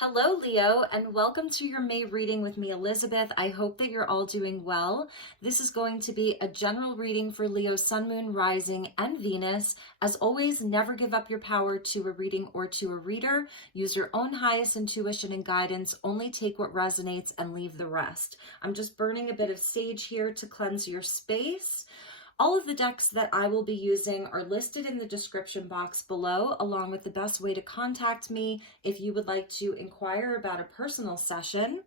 Hello, Leo, and welcome to your May reading with me, Elizabeth. I hope that you're all doing well. This is going to be a general reading for Leo, Sun, Moon, Rising, and Venus. As always, never give up your power to a reading or to a reader. Use your own highest intuition and guidance. Only take what resonates and leave the rest. I'm just burning a bit of sage here to cleanse your space. All of the decks that I will be using are listed in the description box below, along with the best way to contact me if you would like to inquire about a personal session.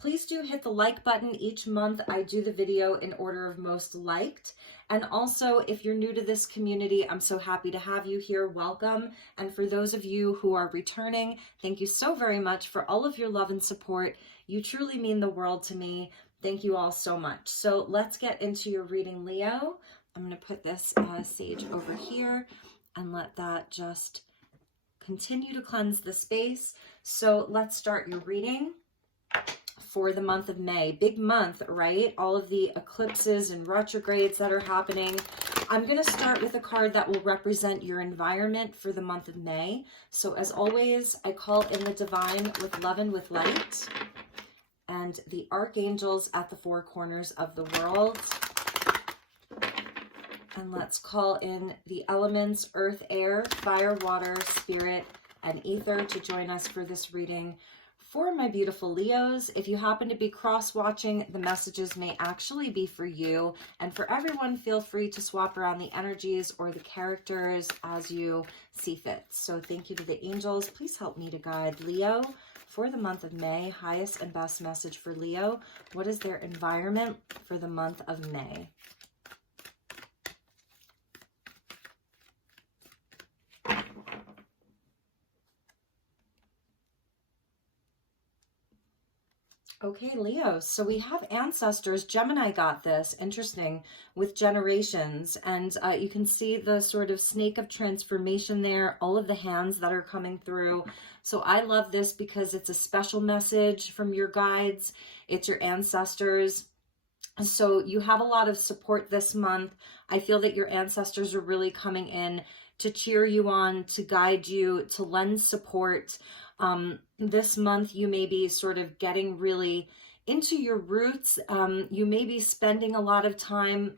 Please do hit the like button. Each month I do the video in order of most liked. And also, if you're new to this community, I'm so happy to have you here. Welcome. And for those of you who are returning, thank you so very much for all of your love and support. You truly mean the world to me. Thank you all so much. So let's get into your reading, Leo. I'm going to put this sage over here and let that just continue to cleanse the space. So let's start your reading for the month of May. Big month, right? All of the eclipses and retrogrades that are happening. I'm going to start with a card that will represent your environment for the month of May. So as always, I call in the divine with love and with light, and the archangels at the four corners of the world. And let's call in the elements, earth, air, fire, water, spirit, and ether to join us for this reading. For my beautiful Leos, if you happen to be cross-watching, the messages may actually be for you. And for everyone, feel free to swap around the energies or the characters as you see fit. So thank you to the angels. Please help me to guide Leo for the month of May. Highest and best message for Leo. What is their environment for the month of May? Okay, Leo, so we have ancestors. Gemini got this, interesting, with generations. And you can see the sort of snake of transformation there, all of the hands that are coming through. So I love this because it's a special message from your guides. It's your ancestors. So you have a lot of support this month. I feel that your ancestors are really coming in to cheer you on, to guide you, to lend support. This month, you may be sort of getting really into your roots. You may be spending a lot of time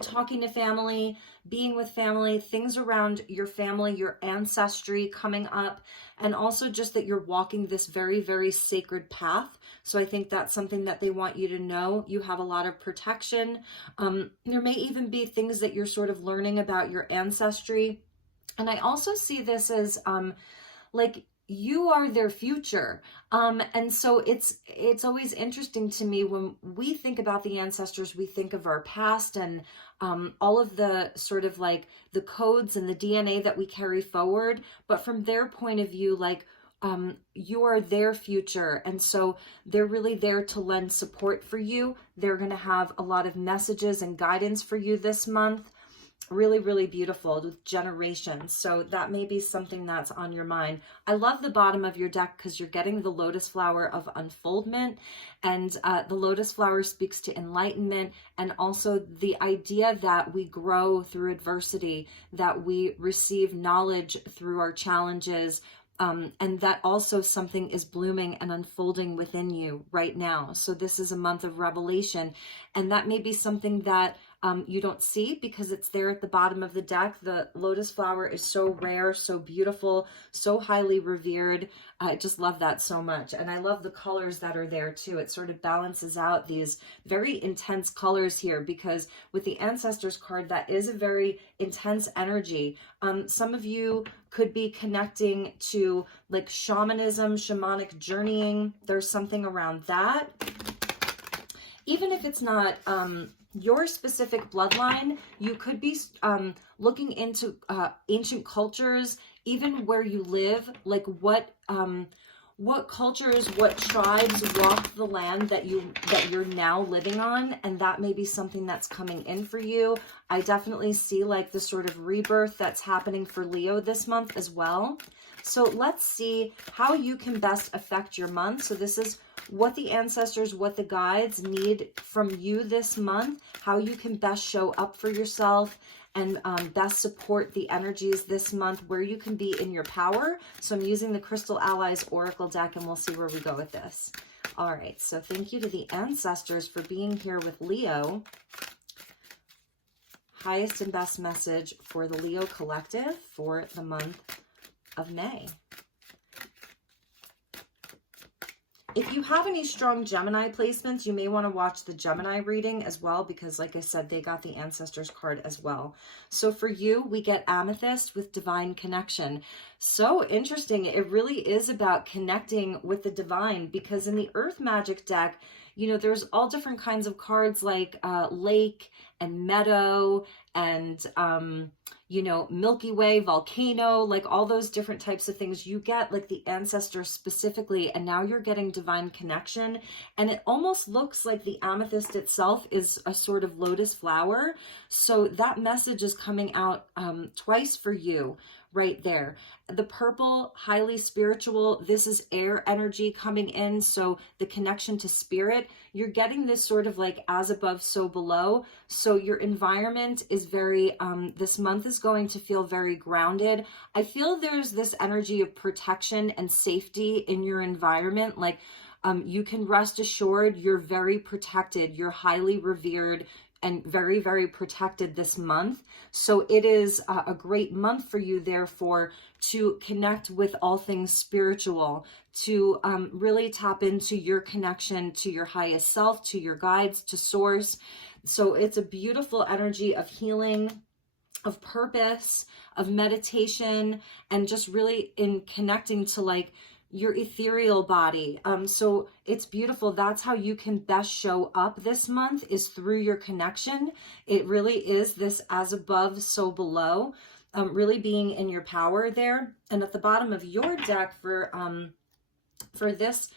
talking to family, being with family, things around your family, your ancestry coming up, and also just that you're walking this very, very sacred path. So I think that's something that they want you to know. You have a lot of protection. There may even be things that you're sort of learning about your ancestry. And I also see this as like you are their future. And so it's always interesting to me when we think about the ancestors, we think of our past and all of the sort of like the codes and the DNA that we carry forward. But from their point of view, like you are their future. And so they're really there to lend support for you. They're going to have a lot of messages and guidance for you this month. Really, really beautiful with generations. So that may be something that's on your mind. I love the bottom of your deck because you're getting the lotus flower of unfoldment. And the lotus flower speaks to enlightenment and also the idea that we grow through adversity, that we receive knowledge through our challenges, and that also something is blooming and unfolding within you right now. So this is a month of revelation, and that may be something that you don't see because it's there at the bottom of the deck. The lotus flower is so rare, so beautiful, so highly revered. I just love that so much. And I love the colors that are there too. It sort of balances out these very intense colors here because with the Ancestors card, that is a very intense energy. Some of you could be connecting to like shamanism, shamanic journeying. There's something around that. Even if it's not your specific bloodline, you could be looking into ancient cultures, even where you live, like what cultures, what tribes walk the land that you're now living on, and that may be something that's coming in for you. I definitely see like the sort of rebirth that's happening for Leo this month as well. So let's see how you can best affect your month. So this is what the ancestors, what the guides need from you this month, how you can best show up for yourself and best support the energies this month, where you can be in your power. So I'm using the Crystal Allies Oracle deck, and we'll see where we go with this. All right, so thank you to the ancestors for being here with Leo. Highest and best message for the Leo collective for the month of May. If you have any strong Gemini placements, you may want to watch the Gemini reading as well, because like I said, they got the Ancestors card as well. So for you, we get Amethyst with Divine Connection. So interesting. It really is about connecting with the divine, because in the Earth Magic deck, you know, there's all different kinds of cards like Lake and Meadow and, you know, Milky Way, Volcano, like all those different types of things. You get like the ancestors specifically, and now you're getting Divine Connection. And it almost looks like the amethyst itself is a sort of lotus flower. So that message is coming out twice for you right there. The purple, highly spiritual, this is air energy coming in. So the connection to spirit, you're getting this sort of like as above, so below. So your environment is very, this month is going to feel very grounded. I feel there's this energy of protection and safety in your environment. Like you can rest assured you're very protected, you're highly revered, and very, very protected this month. So it is a great month for you, therefore, to connect with all things spiritual, to really tap into your connection to your highest self, to your guides, to source. So it's a beautiful energy of healing, of purpose, of meditation, and just really in connecting to like your ethereal body. So it's beautiful. That's how you can best show up this month, is through your connection. It really is this as above, so below, really being in your power there. And at the bottom of your deck for this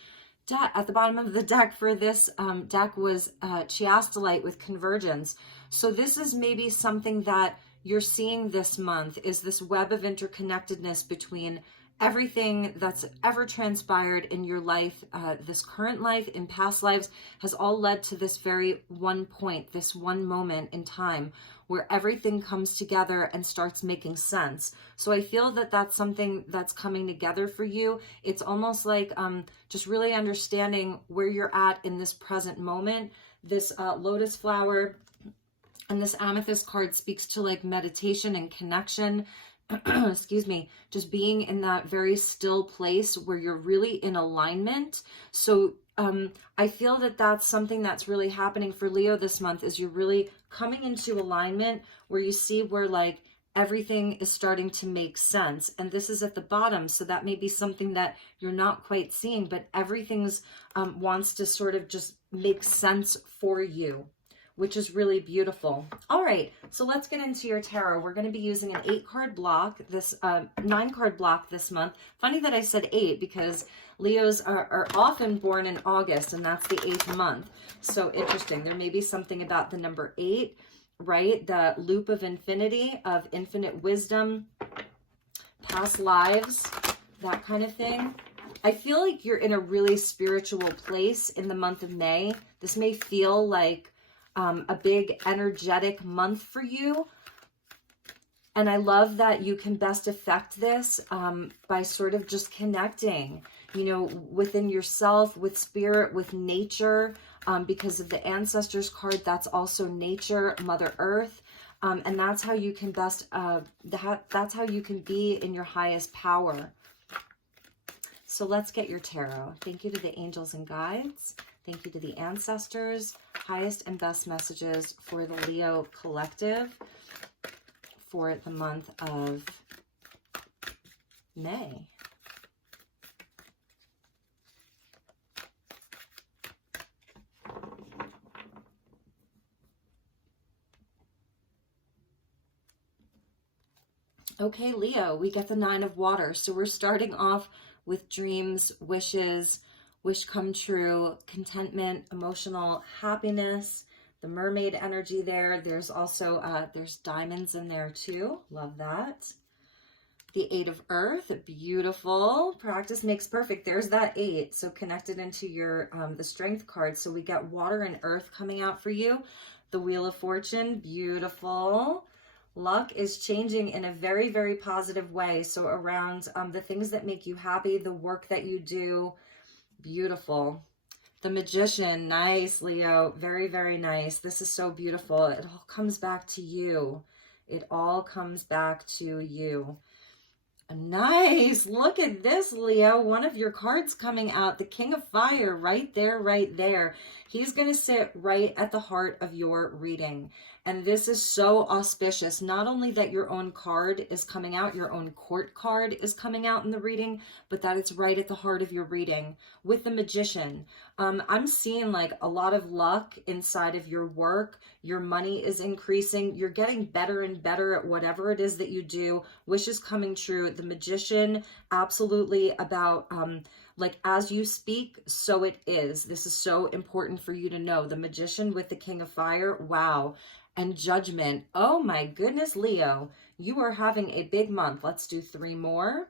deck, at the bottom of the deck for this deck was Chiastolite with Convergence. So this is maybe something that you're seeing this month, is this web of interconnectedness between everything that's ever transpired in your life, this current life, in past lives, has all led to this very one point, this one moment in time where everything comes together and starts making sense. So I feel that that's something that's coming together for you. It's almost like just really understanding where you're at in this present moment. This lotus flower and this amethyst card speaks to like meditation and connection. Excuse me, just being in that very still place where you're really in alignment. So I feel that that's something that's really happening for Leo this month, is you're really coming into alignment where you see where like everything is starting to make sense. And this is at the bottom, so that may be something that you're not quite seeing, but everything's wants to sort of just make sense for you, which is really beautiful. All right, so let's get into your tarot. We're going to be using an 8-card block, this 9-card block this month. Funny that I said 8, because Leos are often born in August, and that's the 8th month. So interesting. There may be something about the number 8, right? The loop of infinity, of infinite wisdom, past lives, that kind of thing. I feel like you're in a really spiritual place in the month of May. This may feel like a big energetic month for you. And I love that you can best affect this by sort of just connecting, you know, within yourself, with spirit, with nature, because of the ancestors card. That's also nature, Mother Earth. And that's how you can best, that's how you can be in your highest power. So let's get your tarot. Thank you to the angels and guides. Thank you to the ancestors. Highest and best messages for the Leo collective for the month of May. Okay, Leo, we get the 9 of Water. So we're starting off with dreams, wishes, wish come true, contentment, emotional happiness, the mermaid energy there. There's also, there's diamonds in there too. Love that. The 8 of Earth, beautiful. Practice makes perfect. There's that 8, so connected into your the Strength card. So we got water and earth coming out for you. The Wheel of Fortune, beautiful. Luck is changing in a very, very positive way. So around the things that make you happy, the work that you do, beautiful. The Magician, nice, Leo. Very, very nice. This is so beautiful. It all comes back to you. It all comes back to you. Nice. Look at this, Leo. One of your cards coming out, the King of Fire, right there, right there. He's going to sit right at the heart of your reading. And this is so auspicious. Not only that your own card is coming out, your own court card is coming out in the reading, but that it's right at the heart of your reading. With the Magician, I'm seeing like a lot of luck inside of your work. Your money is increasing. You're getting better and better at whatever it is that you do. Wishes coming true. The Magician, absolutely about like as you speak, so it is. This is so important for you to know. The Magician with the King of Fire, wow. And Judgment, oh my goodness, Leo, you are having a big month. Let's do 3 more.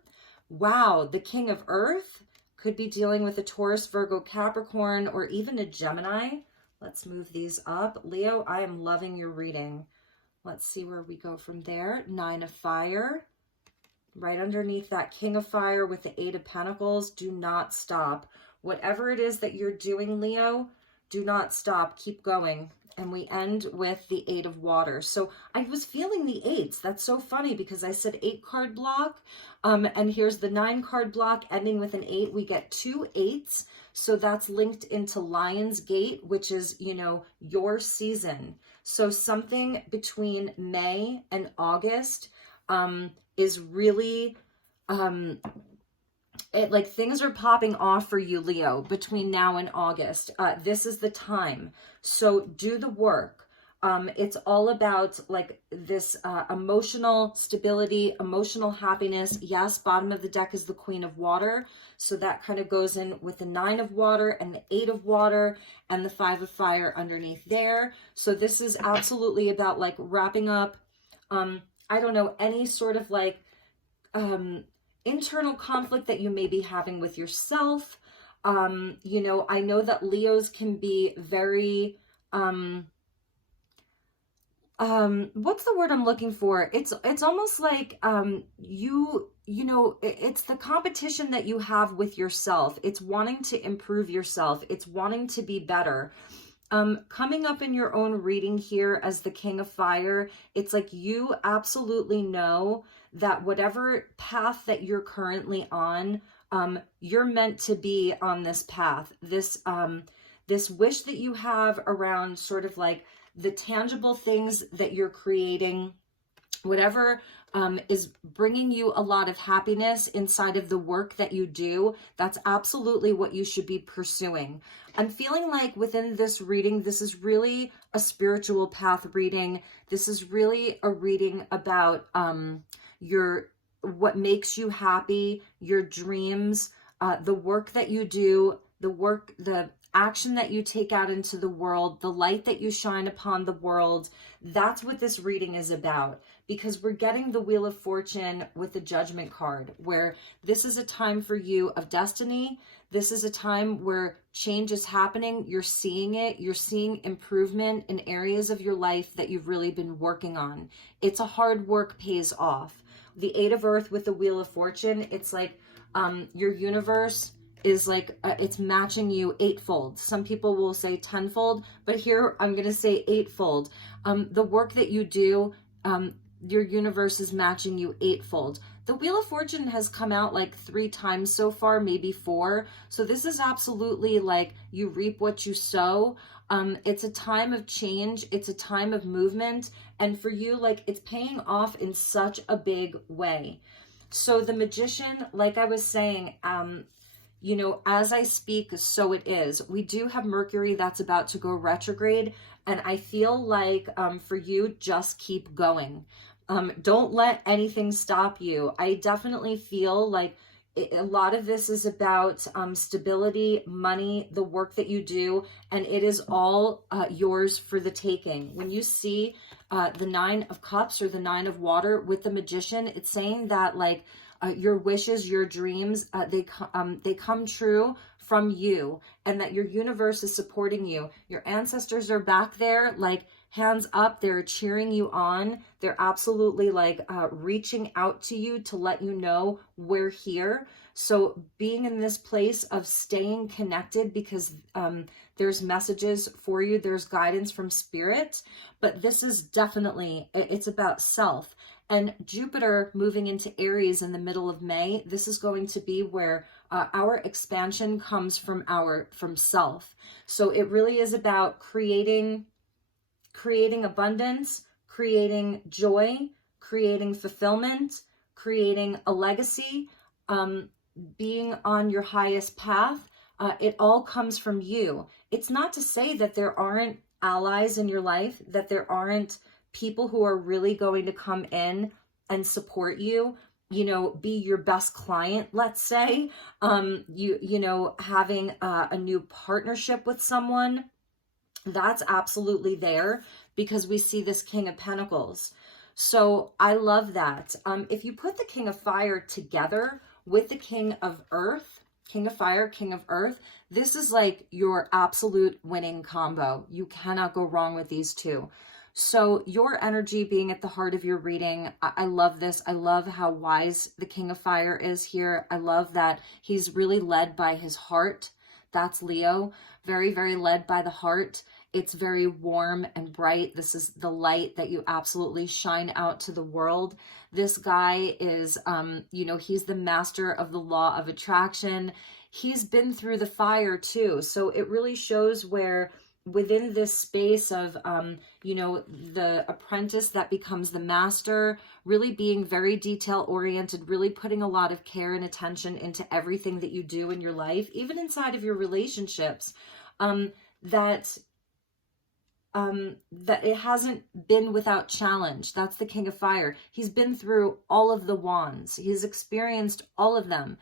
Wow, the King of Earth could be dealing with a Taurus, Virgo, Capricorn, or even a Gemini. Let's move these up. Leo, I am loving your reading. Let's see where we go from there. 9 of Fire. Right underneath that King of Fire with the 8 of Pentacles, do not stop. Whatever it is that you're doing, Leo, do not stop. Keep going. And we end with the 8 of Water. So I was feeling the 8s. That's so funny because I said 8 card block. And here's the 9 card block ending with an 8. We get 2 8s. So that's linked into Lion's Gate, which is, you know, your season. So something between May and August is really, like things are popping off for you, Leo, between now and August. This is the time. So do the work. It's all about like this emotional stability, emotional happiness. Yes, bottom of the deck is the Queen of Water. So that kind of goes in with the 9 of Water and the 8 of Water and the 5 of Fire underneath there. So this is absolutely about like wrapping up, I don't know, any sort of like internal conflict that you may be having with yourself. You know, I know that Leos can be very, what's the word I'm looking for? It's almost like, you know, it's the competition that you have with yourself. It's wanting to improve yourself. It's wanting to be better. Coming up in your own reading here as the King of Fire, it's like you absolutely know that whatever path that you're currently on, you're meant to be on this path. This wish that you have around sort of like the tangible things that you're creating, whatever is bringing you a lot of happiness inside of the work that you do, that's absolutely what you should be pursuing. I'm feeling like within this reading, this is really a spiritual path reading. This is really a reading about what makes you happy, your dreams, the work that you do, the action that you take out into the world, the light that you shine upon the world. That's what this reading is about, because we're getting the Wheel of Fortune with the Judgment card, where this is a time for you of destiny. This is a time where change is happening. You're seeing it. You're seeing improvement in areas of your life that you've really been working on. It's a hard work pays off. The 8 of Earth with the Wheel of Fortune, it's like your universe is like, it's matching you eightfold. Some people will say tenfold, but here I'm going to say eightfold. The work that you do, your universe is matching you eightfold. The Wheel of Fortune has come out like 3 times so far, maybe 4. So this is absolutely like you reap what you sow. It's a time of change. It's a time of movement. And for you, like it's paying off in such a big way. So the Magician, like I was saying, you know, as I speak, so it is. We do have Mercury that's about to go retrograde. And I feel like for you, just keep going. Don't let anything stop you. I definitely feel like a lot of this is about stability, money, the work that you do, and it is all yours for the taking. When you see the Nine of Cups or the Nine of Water with the Magician, it's saying that like your wishes, your dreams, they come true from you, and that your universe is supporting you. Your ancestors are back there, like hands up, they're cheering you on. They're absolutely like reaching out to you to let you know we're here. So being in this place of staying connected, because there's messages for you, there's guidance from spirit, but this is definitely, it's about self. And Jupiter moving into Aries in the middle of May, this is going to be where our expansion comes from self. So it really is about creating abundance, creating joy, creating fulfillment, creating a legacy, being on your highest path. It all comes from you. It's not to say that there aren't allies in your life, that there aren't people who are really going to come in and support you, you know, be your best client, let's say, you know, having a new partnership with someone. That's absolutely there, because we see this King of Pentacles. So I love that. If you put the King of Fire together with the King of Earth, King of Fire, King of Earth, this is like your absolute winning combo. You cannot go wrong with these two. So your energy being at the heart of your reading, I love this. I love how wise the King of Fire is here. I love that he's really led by his heart. That's Leo. Very, very led by the heart. It's very warm and bright. This is the light that you absolutely shine out to the world. This guy is, you know, he's the master of the law of attraction. He's been through the fire too. So it really shows where within this space of, you know, the apprentice that becomes the master, really being very detail oriented, really putting a lot of care and attention into everything that you do in your life, even inside of your relationships, that it hasn't been without challenge. That's the King of Fire. He's been through all of the wands. He's experienced all of them.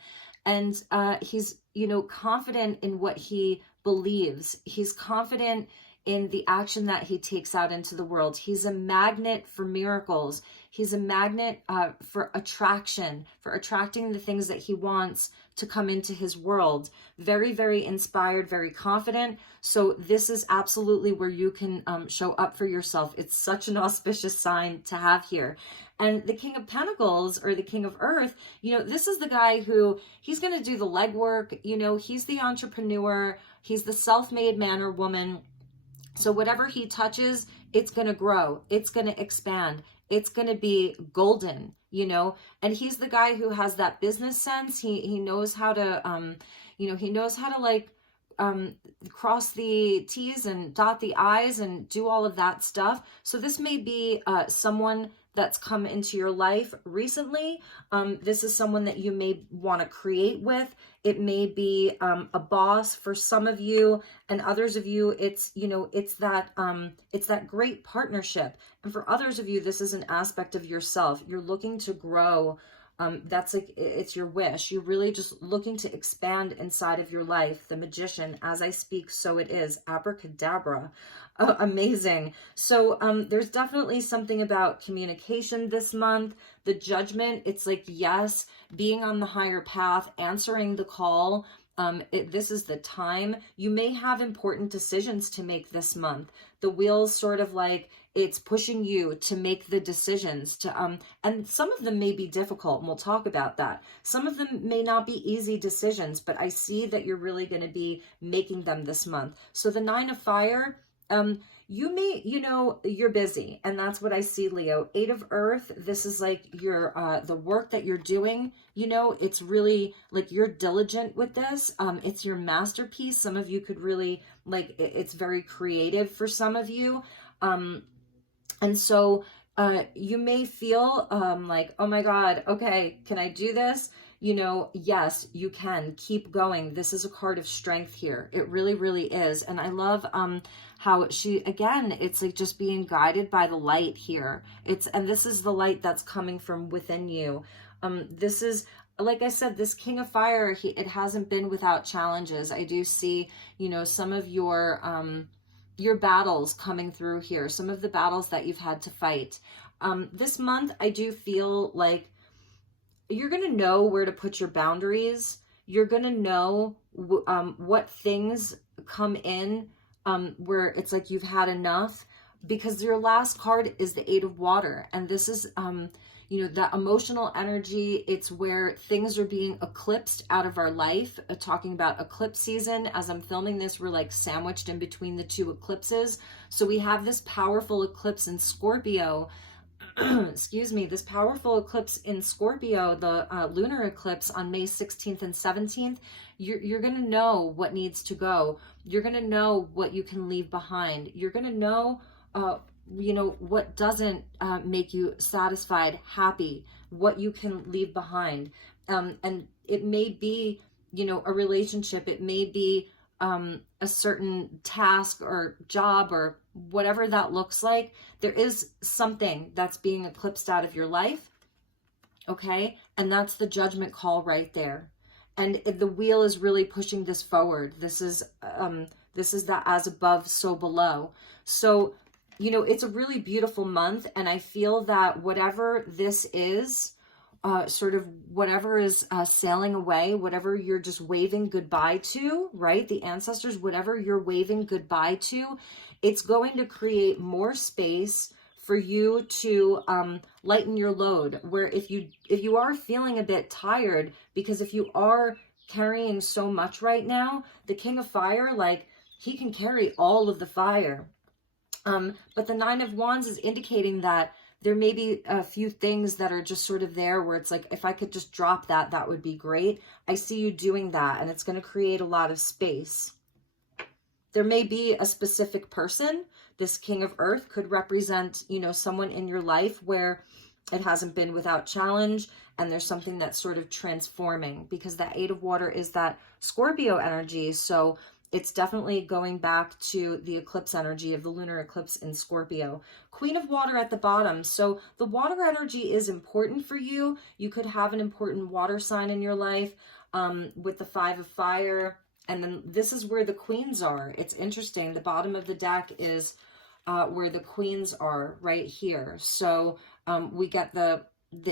And he's, you know, confident in what he believes. He's confident in the action that he takes out into the world. He's a magnet for miracles. He's a magnet for attraction, for attracting the things that he wants to come into his world. Very, very inspired, very confident. So this is absolutely where you can show up for yourself. It's such an auspicious sign to have here. And the King of Pentacles, or the King of Earth, you know, this is the guy who, he's going to do the legwork. You know, he's the entrepreneur. He's the self-made man or woman. So whatever he touches, it's going to grow. It's going to expand. It's going to be golden, you know, and he's the guy who has that business sense. He knows how to, you know, he knows how to like, cross the T's and dot the I's and do all of that stuff. So this may be someone that's come into your life recently. This is someone that you may want to create with. It may be a boss for some of you, and others of you, it's, you know, it's that great partnership. And for others of you, this is an aspect of yourself. You're looking to grow. That's like, it's your wish. You're really just looking to expand inside of your life. The Magician, as I speak, so it is. Abracadabra. Amazing. So there's definitely something about communication this month. The Judgment, it's like, yes, being on the higher path, answering the call. This is the time. You may have important decisions to make this month. The wheel's sort of like, it's pushing you to make the decisions to, and some of them may be difficult, and we'll talk about that. Some of them may not be easy decisions, but I see that you're really going to be making them this month. So the Nine of Fire, you may, you know, you're busy, and that's what I see, Leo. Eight of Earth, this is like your, the work that you're doing, you know, it's really like you're diligent with this. It's your masterpiece. Some of you could really like, it's very creative for some of you. And so you may feel like, oh my God, okay, can I do this? You know, yes, you can. Keep going. This is a card of strength here. It really, really is. And I love how she, again, it's like just being guided by the light here. And this is the light that's coming from within you. This is, like I said, this King of Fire, it hasn't been without challenges. I do see, you know, some of your battles coming through here, some of the battles that you've had to fight. This month, I do feel like you're going to know where to put your boundaries. You're going to know what things come in where it's like you've had enough, because your last card is the Eight of Water. And this is, you know, that emotional energy. It's where things are being eclipsed out of our life. Talking about eclipse season, as I'm filming this, we're like sandwiched in between the two eclipses. So we have this powerful eclipse in Scorpio. Excuse me, this powerful eclipse in Scorpio, the lunar eclipse on May 16th and 17th, you're going to know what needs to go. You're going to know what you can leave behind. You're going to know, you know, what doesn't make you satisfied, happy, what you can leave behind. And it may be, you know, a relationship. It may be a certain task or job or whatever that looks like. There is something that's being eclipsed out of your life, okay? And that's the judgment call right there. And the wheel is really pushing this forward. This is that as above, so below. So, you know, it's a really beautiful month, and I feel that whatever this is, sort of whatever is sailing away, whatever you're just waving goodbye to, right? The ancestors, whatever you're waving goodbye to, it's going to create more space for you to lighten your load. Where if you are feeling a bit tired, because if you are carrying so much right now, the King of Fire, like, he can carry all of the fire. But the Nine of Wands is indicating that there may be a few things that are just sort of there where it's like, if I could just drop that, that would be great. I see you doing that, and it's going to create a lot of space. There may be a specific person. This King of Earth could represent, you know, someone in your life where it hasn't been without challenge, and there's something that's sort of transforming, because that Eight of Water is that Scorpio energy. So it's definitely going back to the eclipse energy of the lunar eclipse in Scorpio. Queen of Water at the bottom. So the water energy is important for you. You could have an important water sign in your life with the Five of Fire. And then this is where the queens are. It's interesting. The bottom of the deck is where the queens are, right here. So we get the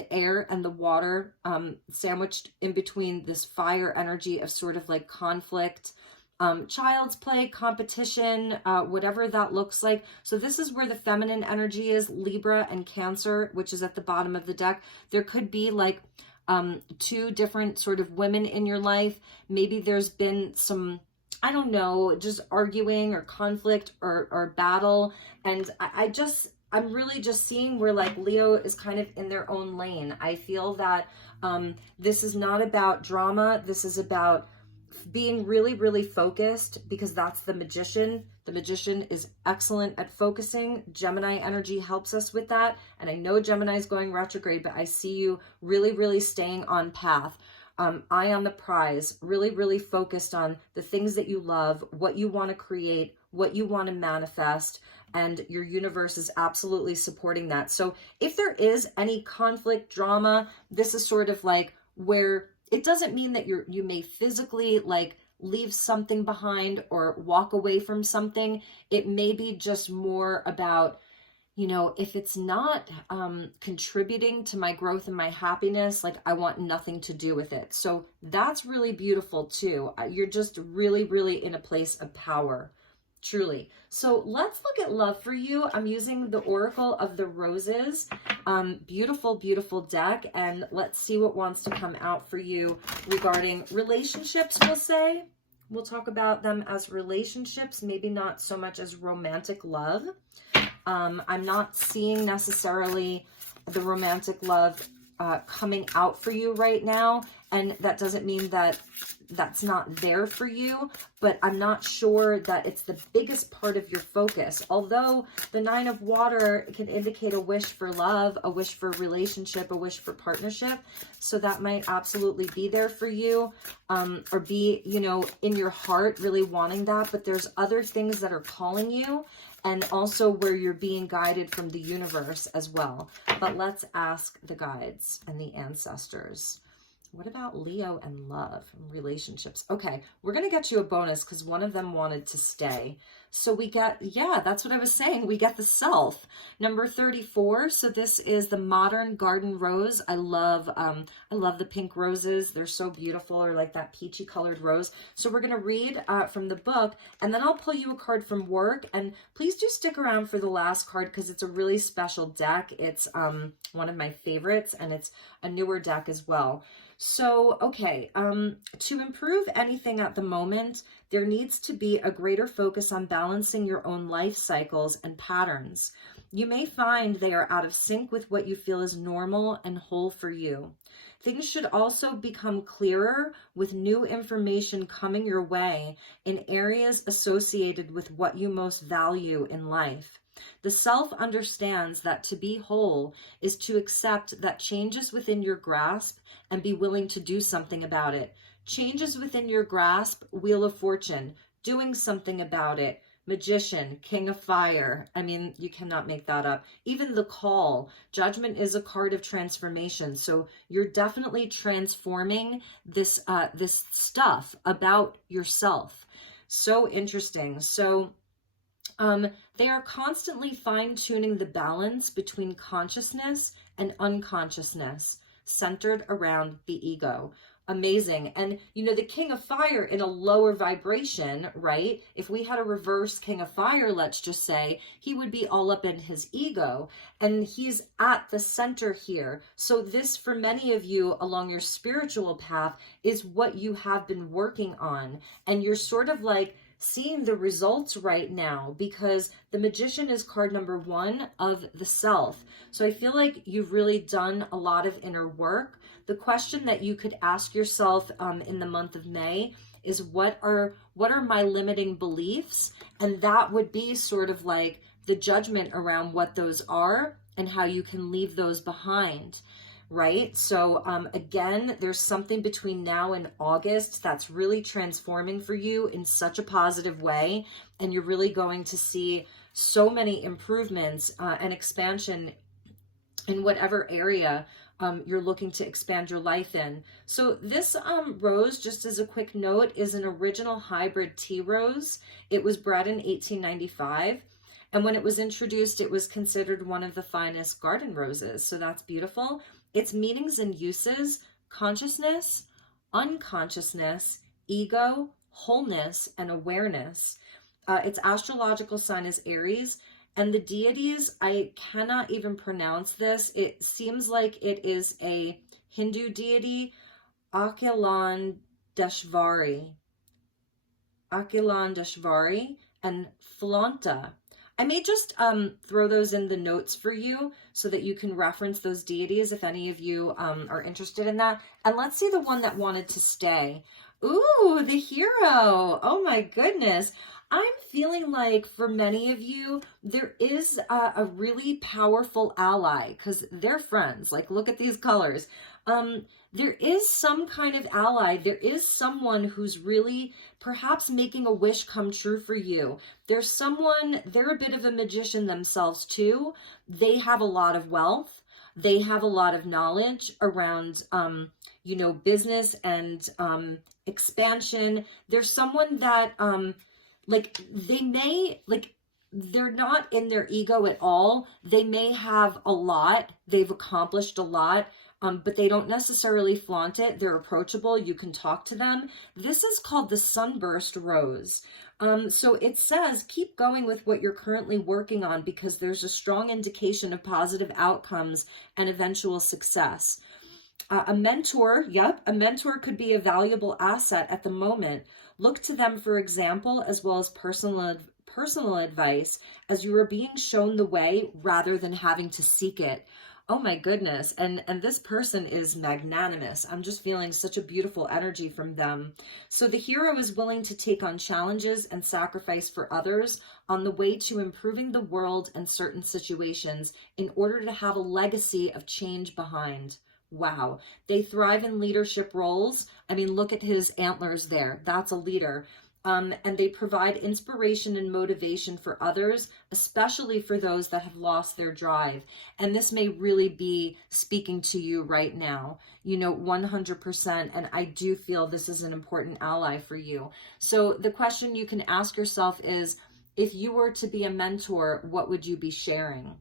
air and the water sandwiched in between this fire energy of sort of like conflict, child's play, competition, whatever that looks like. So this is where the feminine energy is, Libra and Cancer, which is at the bottom of the deck. There could be like two different sort of women in your life. Maybe there's been some, I don't know, just arguing or conflict or battle. And I'm really just seeing where like Leo is kind of in their own lane. I feel that this is not about drama. This is about being really, really focused, because that's the Magician. The Magician is excellent at focusing. Gemini energy helps us with that. And I know Gemini is going retrograde, but I see you really, really staying on path. Eye on the prize, really, really focused on the things that you love, what you want to create, what you want to manifest, and your universe is absolutely supporting that. So if there is any conflict, drama, this is sort of like where it doesn't mean that you may physically like leave something behind or walk away from something. It may be just more about, you know, if it's not contributing to my growth and my happiness, like I want nothing to do with it. So that's really beautiful too. You're just really, really in a place of power, truly. So let's look at love for you. I'm using the Oracle of the Roses. Beautiful, beautiful deck. And let's see what wants to come out for you regarding relationships, we'll say. We'll talk about them as relationships, maybe not so much as romantic love. I'm not seeing necessarily the romantic love coming out for you right now. And that doesn't mean that that's not there for you, but I'm not sure that it's the biggest part of your focus. Although the Nine of Water can indicate a wish for love, a wish for relationship, a wish for partnership. So that might absolutely be there for you, or be, you know, in your heart really wanting that. But there's other things that are calling you, and also where you're being guided from the universe as well. But let's ask the guides and the ancestors. What about Leo and love and relationships? Okay, we're going to get you a bonus because one of them wanted to stay. So we get, yeah, that's what I was saying. We get the self. Number 34. So this is the modern garden rose. I love the pink roses. They're so beautiful, or like that peachy colored rose. So we're going to read from the book, and then I'll pull you a card from work. And please do stick around for the last card because it's a really special deck. It's one of my favorites, and it's a newer deck as well. So, okay, to improve anything at the moment, there needs to be a greater focus on balancing your own life cycles and patterns. You may find they are out of sync with what you feel is normal and whole for you. Things should also become clearer with new information coming your way in areas associated with what you most value in life. The self understands that to be whole is to accept that change is within your grasp and be willing to do something about it. Change is within your grasp, Wheel of Fortune, doing something about it. Magician, King of Fire. I mean, you cannot make that up. Even the Call. Judgment is a card of transformation. So you're definitely transforming this stuff about yourself. So interesting. So they are constantly fine-tuning the balance between consciousness and unconsciousness, centered around the ego. Amazing. And, you know, the King of Fire in a lower vibration, right? If we had a reverse King of Fire, let's just say, he would be all up in his ego. And he's at the center here. So this, for many of you along your spiritual path, is what you have been working on. And you're sort of like seeing the results right now, because the Magician is card number 1 of the self. So I feel like you've really done a lot of inner work. The question that you could ask yourself in the month of May is, what are my limiting beliefs? And that would be sort of like the judgment around what those are and how you can leave those behind. Right? So again, there's something between now and August that's really transforming for you in such a positive way. And you're really going to see so many improvements and expansion in whatever area you're looking to expand your life in. So this rose, just as a quick note, is an original hybrid tea rose. It was bred in 1895. And when it was introduced, it was considered one of the finest garden roses. So that's beautiful. Its meanings and uses: consciousness, unconsciousness, ego, wholeness, and awareness. Its astrological sign is Aries. And the deities, I cannot even pronounce this. It seems like it is a Hindu deity, Ahsian, and Flanta. I may just throw those in the notes for you so that you can reference those deities if any of you are interested in that. And let's see the one that wanted to stay. Ooh, the Hero. Oh my goodness. I'm feeling like for many of you, there is a really powerful ally because they're friends. Like, look at these colors. There is some kind of ally. There is someone who's really perhaps making a wish come true for you. There's someone, they're a bit of a magician themselves too. They have a lot of wealth. They have a lot of knowledge around, you know, business and expansion. There's someone that, like, they may, like, they're not in their ego at all. They may have a lot. They've accomplished a lot. But they don't necessarily flaunt it. They're approachable. You can talk to them. This is called the Sunburst Rose. So it says, keep going with what you're currently working on because there's a strong indication of positive outcomes and eventual success. A mentor, a mentor could be a valuable asset at the moment. Look to them for example, as well as personal advice as you are being shown the way rather than having to seek it. Oh my goodness. And this person is magnanimous. I'm just feeling such a beautiful energy from them. So the Hero is willing to take on challenges and sacrifice for others on the way to improving the world and certain situations in order to have a legacy of change behind. Wow. They thrive in leadership roles. I mean, look at his antlers there. That's a leader. And they provide inspiration and motivation for others, especially for those that have lost their drive. And this may really be speaking to you right now, 100%. And I do feel this is an important ally for you. So the question you can ask yourself is, if you were to be a mentor, what would you be sharing?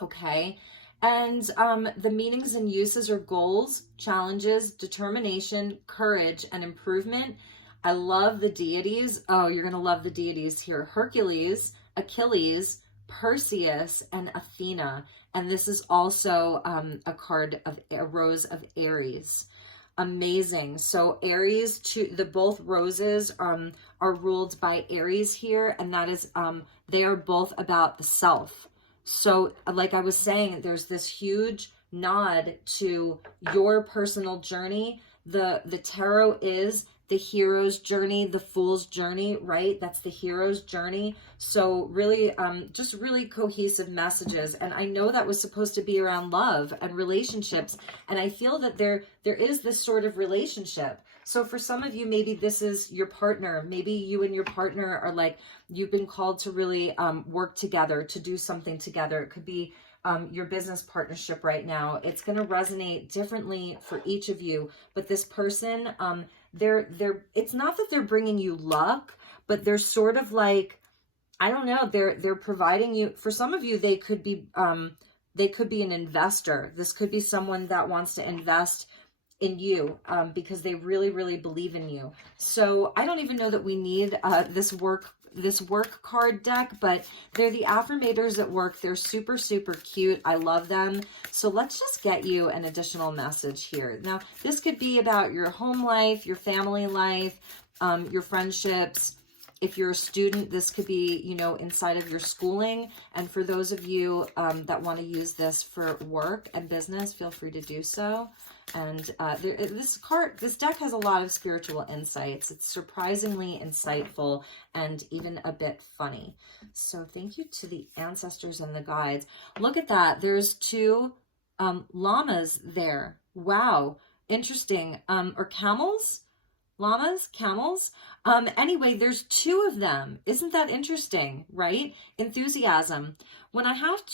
Okay. And the meanings and uses are goals, challenges, determination, courage, and improvement. I love the deities. Oh, you're going to love the deities here. Hercules, Achilles, Perseus, and Athena. And this is also a card of a rose of Aries. Amazing. So Aries, both roses are ruled by Aries here, and that is they are both about the self. So like I was saying, there's this huge nod to your personal journey. The tarot is the hero's journey, the fool's journey, right? That's the hero's journey. So really, just really cohesive messages. And I know that was supposed to be around love and relationships. And I feel that there is this sort of relationship. So for some of you, maybe this is your partner. Maybe you and your partner are like, you've been called to really work together, to do something together. It could be your business partnership right now. It's going to resonate differently for each of you. But this person, it's not that they're bringing you luck, but they're sort of like, I don't know, they're providing you. For some of you, they could be an investor. This could be someone that wants to invest in you because they really, really believe in you. So I don't even know that we need this work card deck, but they're the Affirmators at work. They're super, super cute. I love them. So let's just get you an additional message here. Now, this could be about your home life, your family life, your friendships. If you're a student, this could be, inside of your schooling. And for those of you that want to use this for work and business, feel free to do so. And this deck has a lot of spiritual insights. It's surprisingly insightful and even a bit funny. So thank you to the ancestors and the guides. Look at that. There's two llamas there. Wow. Interesting. Or camels? Llamas? Camels? Anyway, there's two of them. Isn't that interesting, right? Enthusiasm. When I have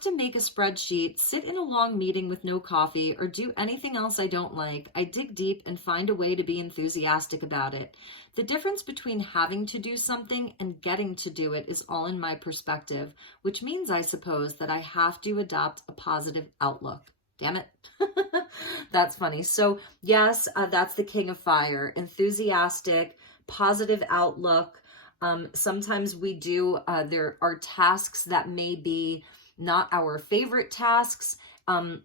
to make a spreadsheet, sit in a long meeting with no coffee, or do anything else I don't like, I dig deep and find a way to be enthusiastic about it. The difference between having to do something and getting to do it is all in my perspective, which means, I suppose, that I have to adopt a positive outlook. Damn it. That's funny. So yes, that's the King of Fire. Enthusiastic, positive outlook. Sometimes we do, there are tasks that may be not our favorite tasks, and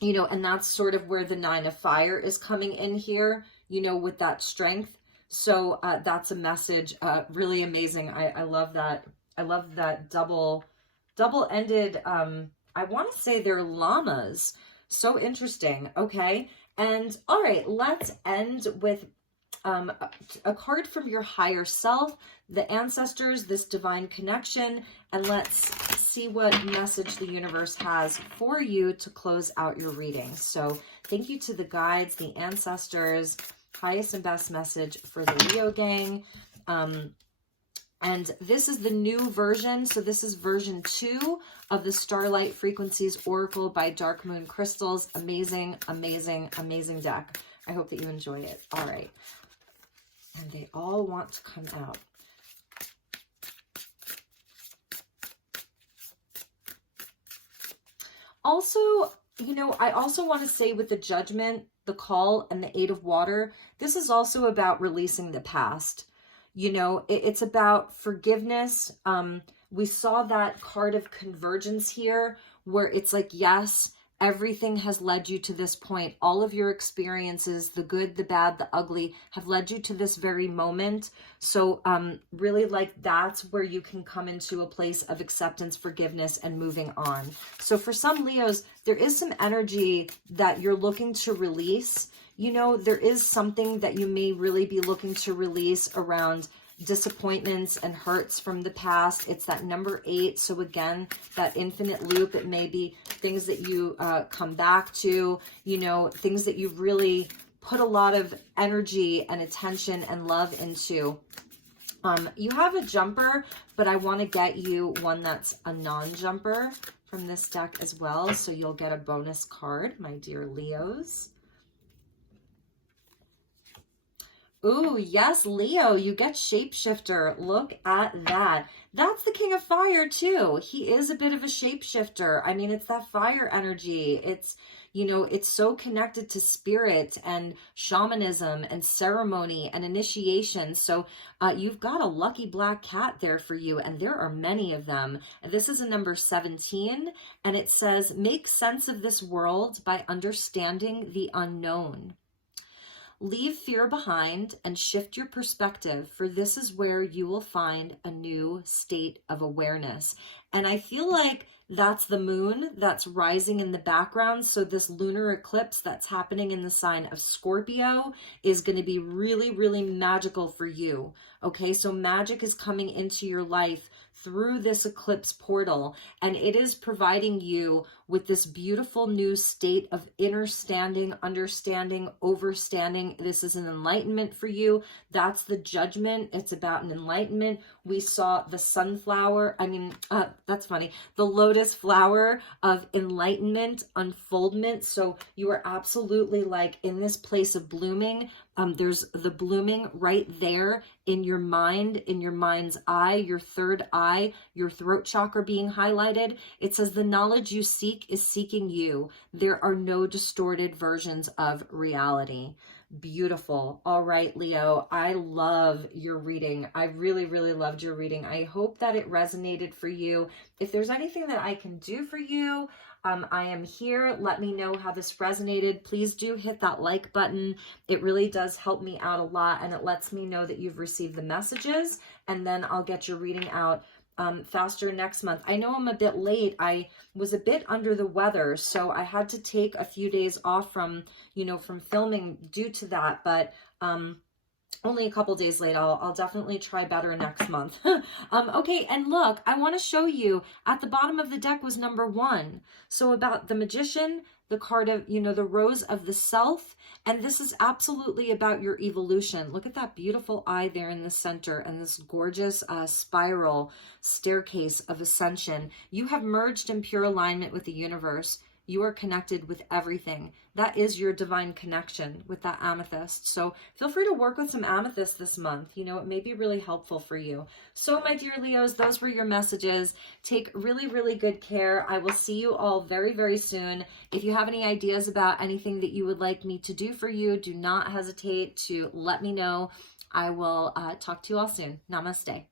that's sort of where the 9 of Fire is coming in here, with that strength. So that's a message, really amazing. I love that. I love that double-ended, I want to say they're llamas. So interesting. Okay. And all right, let's end with a card from your higher self, the ancestors, this divine connection, and let's see what message the universe has for you to close out your reading. So thank you to the guides, the ancestors, highest and best message for the Leo gang. And this is the new version. So this is version 2 of the Starlight Frequencies Oracle by Dark Moon Crystals. Amazing, amazing, amazing deck. I hope that you enjoy it. All right. And they all want to come out. Also, I also want to say with the Judgment, the Call, and the 8 of Water, this is also about releasing the past. It's about forgiveness. We saw that card of convergence here where it's like, yes, everything has led you to this point. All of your experiences, the good, the bad, the ugly, have led you to this very moment. So really that's where you can come into a place of acceptance, forgiveness, and moving on. So for some Leos, there is some energy that you're looking to release. There is something that you may really be looking to release around disappointments and hurts from the past. It's that number 8. So again, that infinite loop. It may be things that you come back to, things that you've really put a lot of energy and attention and love into. You have a jumper, but I want to get you one that's a non-jumper from this deck as well. So you'll get a bonus card, my dear Leos. Ooh, yes, Leo, you get Shapeshifter. Look at that. That's the King of Fire too. He is a bit of a shapeshifter. I mean, it's that fire energy. It's, you know, it's so connected to spirit and shamanism and ceremony and initiation. So you've got a lucky black cat there for you, and there are many of them. And this is a number 17, and it says, make sense of this world by understanding the unknown. Leave fear behind and shift your perspective, for this is where you will find a new state of awareness. And I feel like that's the moon that's rising in the background. So this lunar eclipse that's happening in the sign of Scorpio is going to be really, really magical for you. Okay, so magic is coming into your life through this eclipse portal, and it is providing you with this beautiful new state of understanding, overstanding. This is an enlightenment for you. That's the Judgment. It's about an enlightenment. We saw the sunflower, that's funny, the lotus flower of enlightenment, unfoldment. So you are absolutely like in this place of blooming. There's the blooming right there in your mind, in your mind's eye, your third eye, your throat chakra being highlighted. It says the knowledge you seek is seeking you. There are no distorted versions of reality. Beautiful. All right, Leo, I love your reading. I really, really loved your reading. I hope that it resonated for you. If there's anything that I can do for you, I am here. Let me know how this resonated. Please do hit that like button. It really does help me out a lot, and it lets me know that you've received the messages, and then I'll get your reading out faster next month. I know I'm a bit late. I was a bit under the weather, so I had to take a few days off from filming due to that, but only a couple days late. I'll definitely try better next month. Okay, and look, I want to show you at the bottom of the deck was number 1. So about the Magician, the card of, the Rose of the Self, and this is absolutely about your evolution. Look at that beautiful eye there in the center and this gorgeous spiral staircase of ascension. You have merged in pure alignment with the universe. You are connected with everything. That is your divine connection with that amethyst. So feel free to work with some amethyst this month. It may be really helpful for you. So my dear Leos, those were your messages. Take really, really good care. I will see you all very, very soon. If you have any ideas about anything that you would like me to do for you, do not hesitate to let me know. I will talk to you all soon. Namaste.